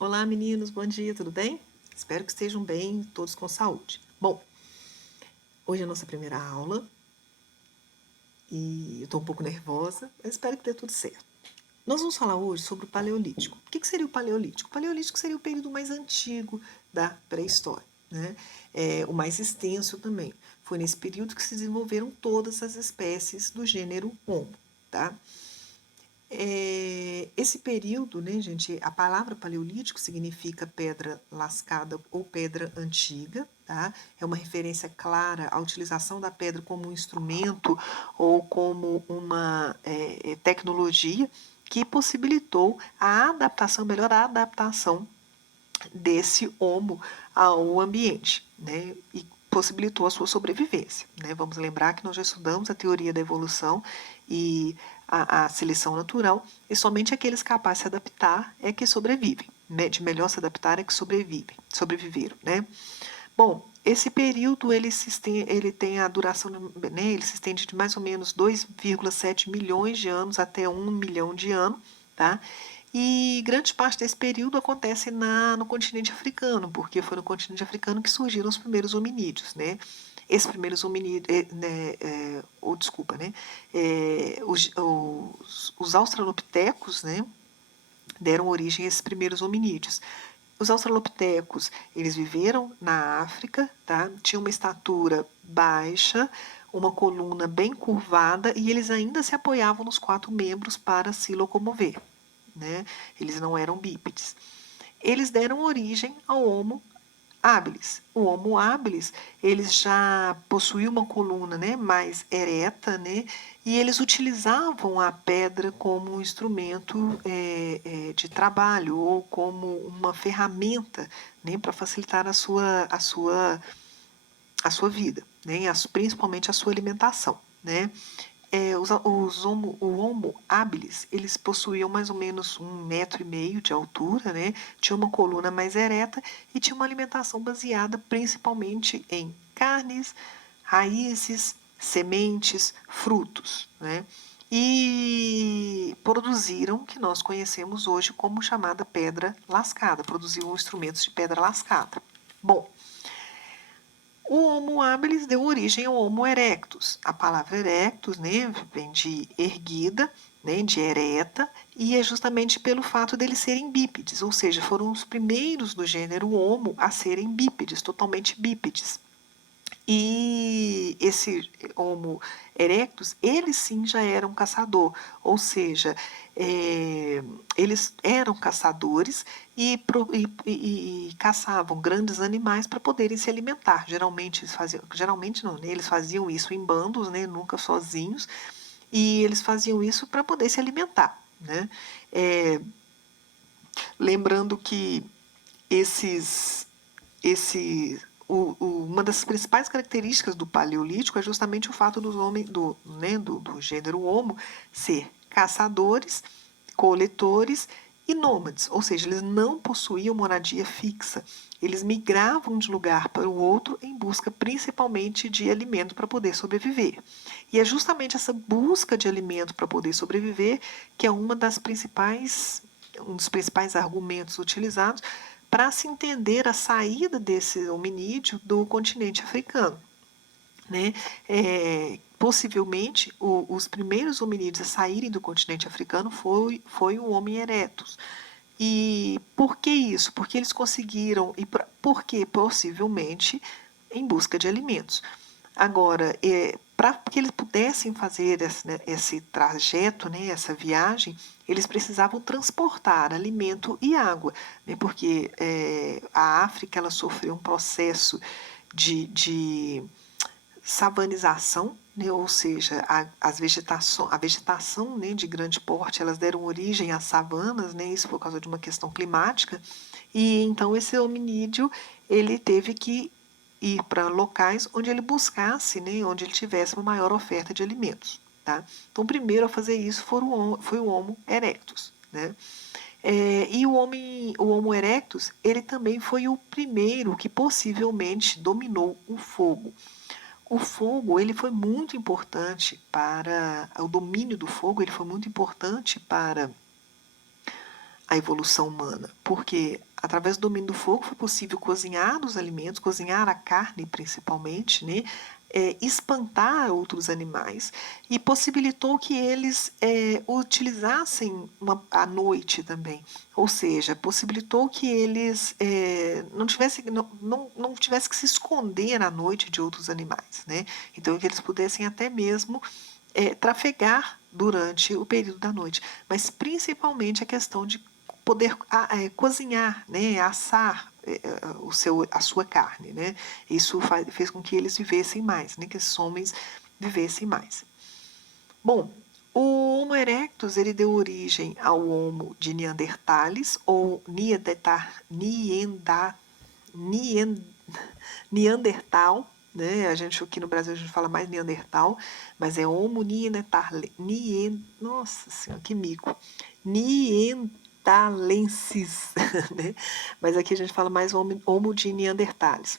Olá, meninos, bom dia, tudo bem? Espero que estejam bem, todos com saúde. Bom, hoje é a nossa primeira aula e eu estou um pouco nervosa, mas espero que dê tudo certo. Nós vamos falar hoje sobre o Paleolítico. O que seria o Paleolítico? O Paleolítico seria o período mais antigo da pré-história, né? O mais extenso também. Foi nesse período que se desenvolveram todas as espécies do gênero Homo, tá? Esse período, né, gente, a palavra paleolítico significa pedra lascada ou pedra antiga, tá? É uma referência clara à utilização da pedra como um instrumento ou como uma tecnologia que possibilitou a adaptação, melhor a adaptação desse homo ao ambiente, né? E possibilitou a sua sobrevivência, né? Vamos lembrar que nós já estudamos a teoria da evolução e a seleção natural, e somente aqueles capazes de se adaptar é que sobrevivem, né? De melhor se adaptar é que sobreviveram, né? Bom, esse período ele tem a duração, né, ele se estende de mais ou menos 2,7 milhões de anos até 1 milhão de anos, tá? E grande parte desse período acontece no continente africano, porque foi no continente africano que surgiram os primeiros hominídeos, né? Esses primeiros hominídeos, né, ou desculpa, né? Os australopitecos, né, deram origem a esses primeiros hominídeos. Os australopitecos, eles viveram na África, tá? Tinham uma estatura baixa, uma coluna bem curvada e eles ainda se apoiavam nos quatro membros para se locomover, né? Eles não eram bípedes. Eles deram origem ao Homo habilis. O Homo habilis, eles já possuíam uma coluna, né, mais ereta, né, e eles utilizavam a pedra como um instrumento de trabalho ou como uma ferramenta, né, para facilitar a sua vida, né, principalmente a sua alimentação, né. O Homo habilis, eles possuíam mais ou menos 1,5 metros de altura, né? Tinha uma coluna mais ereta e tinha uma alimentação baseada principalmente em carnes, raízes, sementes, frutos, né? E produziram o que nós conhecemos hoje como chamada pedra lascada, produziam instrumentos de pedra lascada. Bom, o Homo habilis deu origem ao Homo erectus. A palavra erectus, né, vem de erguida, né, de ereta, e é justamente pelo fato deles serem bípedes, ou seja, foram os primeiros do gênero Homo a serem bípedes, totalmente bípedes. E esse Homo erectus, ele sim já era um caçador, ou seja, eles eram caçadores e caçavam grandes animais para poderem se alimentar. Geralmente eles faziam, geralmente não, né? Eles faziam isso em bandos, né? Nunca sozinhos, e eles faziam isso para poder se alimentar, né? É, lembrando que esses uma das principais características do paleolítico é justamente o fato dos homens né, do gênero Homo ser caçadores, coletores e nômades, ou seja, eles não possuíam moradia fixa. Eles migravam de lugar para o outro em busca principalmente de alimento para poder sobreviver. E é justamente essa busca de alimento para poder sobreviver que é um dos principais argumentos utilizados para se entender a saída desse hominídeo do continente africano. Né? Possivelmente, os primeiros hominídeos a saírem do continente africano foi o Homo erectus. E por que isso? Porque eles conseguiram, e porque possivelmente em busca de alimentos. Agora, para que eles pudessem fazer esse trajeto, né, essa viagem, eles precisavam transportar alimento e água, né, porque a África ela sofreu um processo de savanização, né, ou seja, a vegetação né, de grande porte, elas deram origem às savanas, né, isso por causa de uma questão climática, e então esse hominídeo ele teve que ir para locais onde ele buscasse, né, onde ele tivesse uma maior oferta de alimentos. Tá? Então, o primeiro a fazer isso foi o Homo erectus. Né? E o Homo erectus, ele também foi o primeiro que possivelmente dominou o fogo. O fogo, ele foi muito importante para o domínio do fogo, ele foi muito importante para a evolução humana, porque através do domínio do fogo foi possível cozinhar os alimentos, cozinhar a carne principalmente, né? Espantar outros animais e possibilitou que eles utilizassem a noite também, ou seja, possibilitou que eles não tivesse que se esconder à noite de outros animais, né? Então que eles pudessem até mesmo trafegar durante o período da noite, mas principalmente a questão de poder cozinhar, né, assar a sua carne, né? Isso fez com que eles vivessem mais, né, que esses homens vivessem mais. Bom, o Homo erectus ele deu origem ao Homo de Neandertales ou Neandertal, né? A gente aqui no Brasil a gente fala mais Neandertal, mas é Homo nossa senhora, que mico. Neanderthalensis, né? Mas aqui a gente fala mais Homo de Neandertales.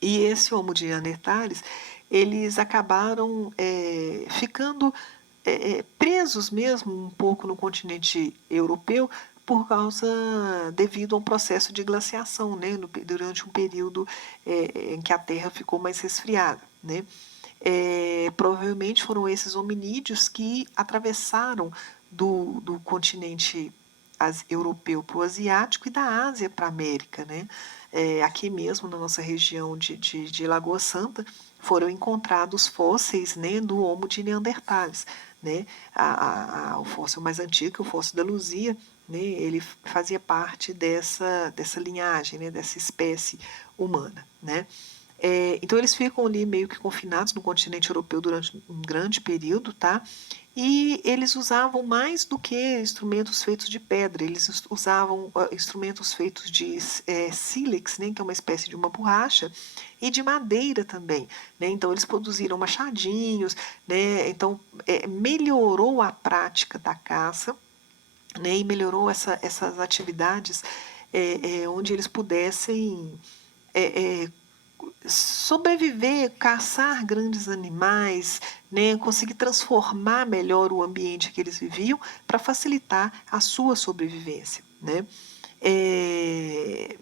E esse Homo de Neandertales, eles acabaram ficando presos mesmo um pouco no continente europeu devido a um processo de glaciação, né, durante um período em que a Terra ficou mais resfriada, né. Provavelmente foram esses hominídeos que atravessaram do continente europeu para o asiático e da Ásia para a América, né. Aqui mesmo na nossa região de Lagoa Santa foram encontrados fósseis, né, do Homo de Neandertales, né. O fóssil mais antigo, o fóssil da Luzia, né, ele fazia parte dessa linhagem, né, dessa espécie humana, né. Então eles ficam ali meio que confinados no continente europeu durante um grande período, tá? E eles usavam mais do que instrumentos feitos de pedra, eles usavam instrumentos feitos de sílex, né, que é uma espécie de uma borracha, e de madeira também, né? Então eles produziram machadinhos, né? Então melhorou a prática da caça, né? E melhorou essas atividades onde eles pudessem é, é, sobreviver, caçar grandes animais, né, conseguir transformar melhor o ambiente que eles viviam para facilitar a sua sobrevivência, né. É,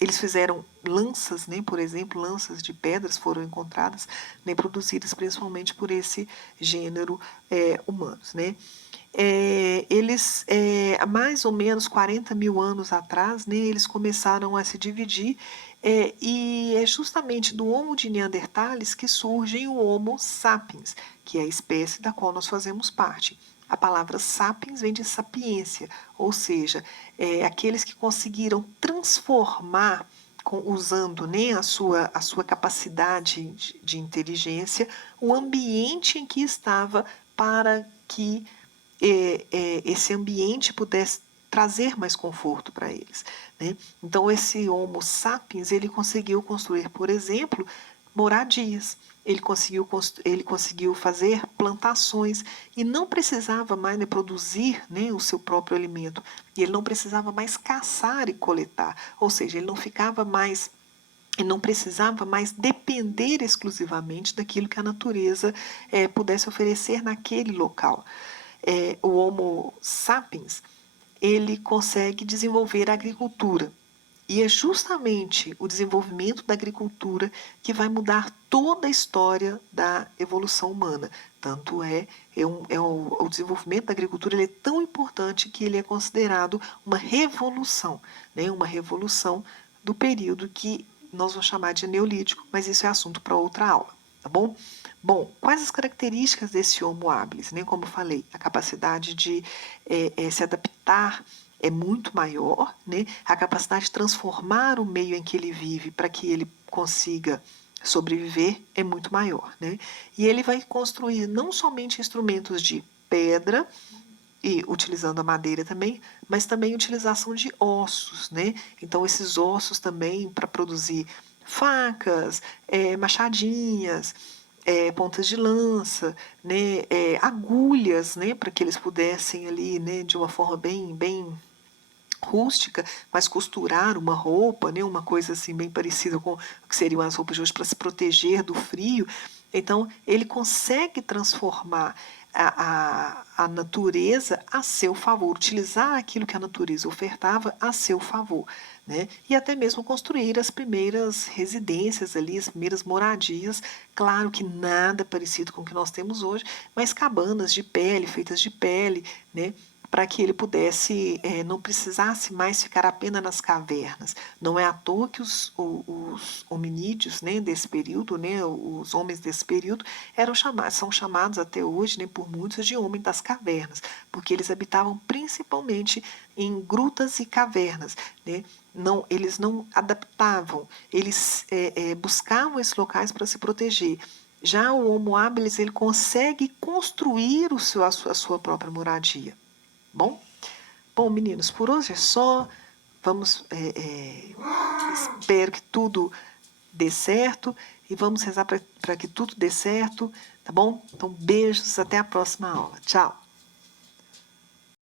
eles fizeram lanças, né, por exemplo, lanças de pedras foram encontradas, né, produzidas principalmente por esse gênero humanos, né. Eles, há mais ou menos 40 mil anos atrás, né, eles começaram a se dividir, e é justamente do Homo de Neandertales que surge o Homo sapiens, que é a espécie da qual nós fazemos parte. A palavra sapiens vem de sapiência, ou seja, aqueles que conseguiram transformar, usando, né, a sua capacidade de inteligência, o ambiente em que estava para que esse ambiente pudesse trazer mais conforto para eles, né? Então esse Homo sapiens ele conseguiu construir, por exemplo, moradias. Ele conseguiu fazer plantações e não precisava mais, né, produzir, né, o seu próprio alimento. E ele não precisava mais caçar e coletar, ou seja, ele não ficava mais e não precisava mais depender exclusivamente daquilo que a natureza pudesse oferecer naquele local. O Homo sapiens ele consegue desenvolver a agricultura. E é justamente o desenvolvimento da agricultura que vai mudar toda a história da evolução humana. Tanto o desenvolvimento da agricultura ele é tão importante que ele é considerado uma revolução, né? Uma revolução do período que nós vamos chamar de Neolítico, mas isso é assunto para outra aula, tá bom? Bom, quais as características desse Homo habilis? Né? Como eu falei, a capacidade de se adaptar é muito maior, né? A capacidade de transformar o meio em que ele vive para que ele consiga sobreviver é muito maior, né? E ele vai construir não somente instrumentos de pedra, e utilizando a madeira também, mas também utilização de ossos, né? Então esses ossos também para produzir facas, machadinhas, pontas de lança, né? Agulhas, né? Para que eles pudessem ali, né? De uma forma bem rústica, mas costurar uma roupa, né, uma coisa assim bem parecida com o que seriam as roupas de hoje para se proteger do frio. Então, ele consegue transformar a natureza a seu favor, utilizar aquilo que a natureza ofertava a seu favor, né? E até mesmo construir as primeiras residências ali, as primeiras moradias, claro que nada parecido com o que nós temos hoje, mas cabanas de pele, feitas de pele, né? Para que ele pudesse, não precisasse mais ficar apenas nas cavernas. Não é à toa que os hominídeos, né, desse período, né, os homens desse período, são chamados até hoje, né, por muitos de homens das cavernas, porque eles habitavam principalmente em grutas e cavernas, né? Não, eles não adaptavam, eles buscavam esses locais para se proteger. Já o Homo habilis, ele consegue construir a sua própria moradia. Bom? Bom, meninos, por hoje é só. Vamos, espero que tudo dê certo e vamos rezar para que tudo dê certo, tá bom? Então, beijos, até a próxima aula. Tchau!